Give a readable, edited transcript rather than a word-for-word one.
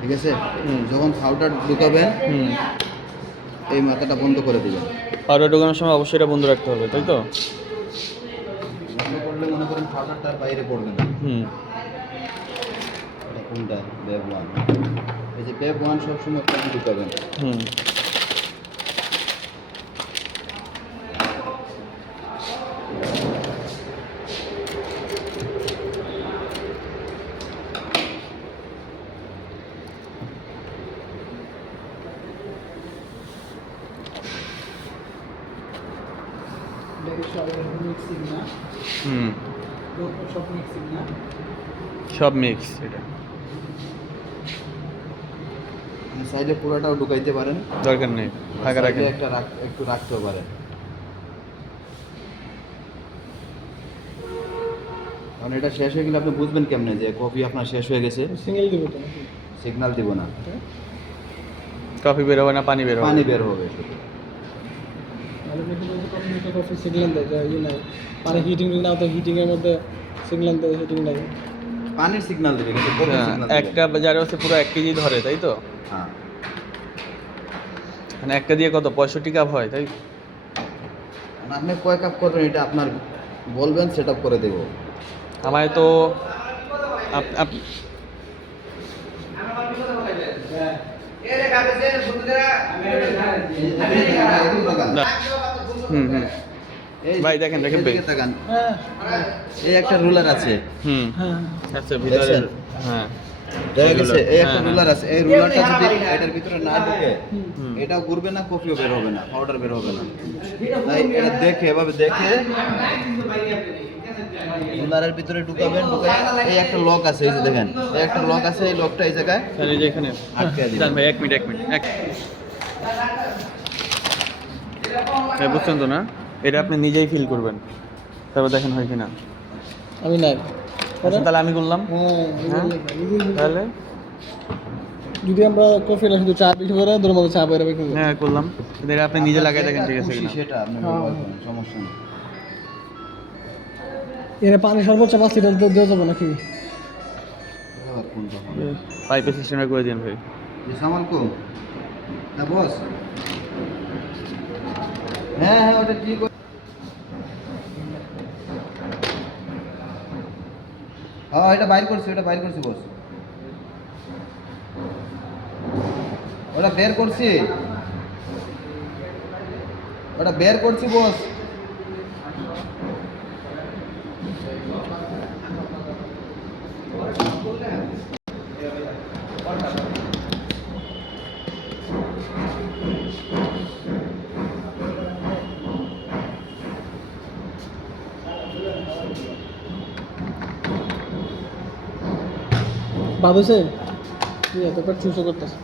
ঠিক আছে, যখন পাউডার ঢুকাবেন এই মাথাটা বন্ধ করে দিবেন। পাউডার ঢোকানোর সময় অবশ্যই এটা বন্ধ রাখতে হবে, তাই তো? বন্ধ করলে মনে করেন পাউডারটার বাইরে পড়বে না। এটা কোনটা? Babe one. এই যে বেব ওয়ান সবসময় পানি ঢুকাবেন। সব মিক্স এটা। চাইলে পুরোটাও ঢুকাইতে পারেন, দরকার নেই, ফাঁকা রাখেন। একটা একটু রাখতেও পারেন। কারণ এটা শেষ হয়ে গেলে আপনি বুঝবেন কেমনে যে কফি আপনার শেষ হয়ে গেছে? সিগন্যাল দিব না, কফি বের হবে না, পানি বের হবে। পানি বের হবে শুধু। সিগন্যাল দেয় যে পানি হিটিং না তো হিটিং এর মধ্যে সিগন্যাল দেয়, হিটিং নাই, পানির সিগন্যাল দিবে কিন্তু কফি সিগন্যাল একটা যারা হচ্ছে পুরো 1 কেজি ধরে, তাই তো? হ্যাঁ, মানে একটা দিয়ে কত 65 কাপ হয়, তাই? আপনি কয় কাপ করবেন এটা আপনার বলবেন, সেট আপ করে দেবো। আমার তো ভাই দেখেন ভাই, এই একটা রুলার আছে। আচ্ছা ভিতরে। হ্যাঁ, দেখা গেছে এই একটা রুলার আছে। এই রুলারটা যদি এটার ভিতরে না ঢুকে এটাও ঘুরবে না, কফিও বের হবে না, পাউডার বের হবে না। তাই এটা দেখে এভাবে দেখে রুলারের ভিতরে ঢুকাবেন। এই একটা লক আছে, এই যে দেখেন এই একটা লক আছে, এই লকটা এই জায়গায় এই যে এখানে আটকে দিবেন। ভাই 1 মিনিট বুঝছেন তো না? এটা আপনি নিজেই ফিল করবেন, তারপর দেখেন হয় কিনা। আমি নাই। আচ্ছা তাহলে আমি করলাম। তাহলে যদি আমরা কফি না শুধু চা বিক্রি করে ধরুন আমাদের চা বাইরে বিক্রি হ্যাঁ করলাম, কিন্তু এটা আপনি নিজে লাগাই দেখেন ঠিক আছে কিনা। সেটা আপনি ব্যবহার করেন, সমস্যা নেই। এর পানি সর্বোচ্চ 5 লিটার দেওয়া যাবে নাকি? কোনটা পাইপের সিস্টেমটা করে দিন ভাই। সামান কো না বস? হ্যাঁ হ্যাঁ, ওটা ঠিক। হ্যাঁ এটা বাইর করছি, ওটা বাইর করছি বস, ওটা বের করছি, ওটা বের করছি বস। বাদ হয়েছে? এত করে চুষো করতেছে।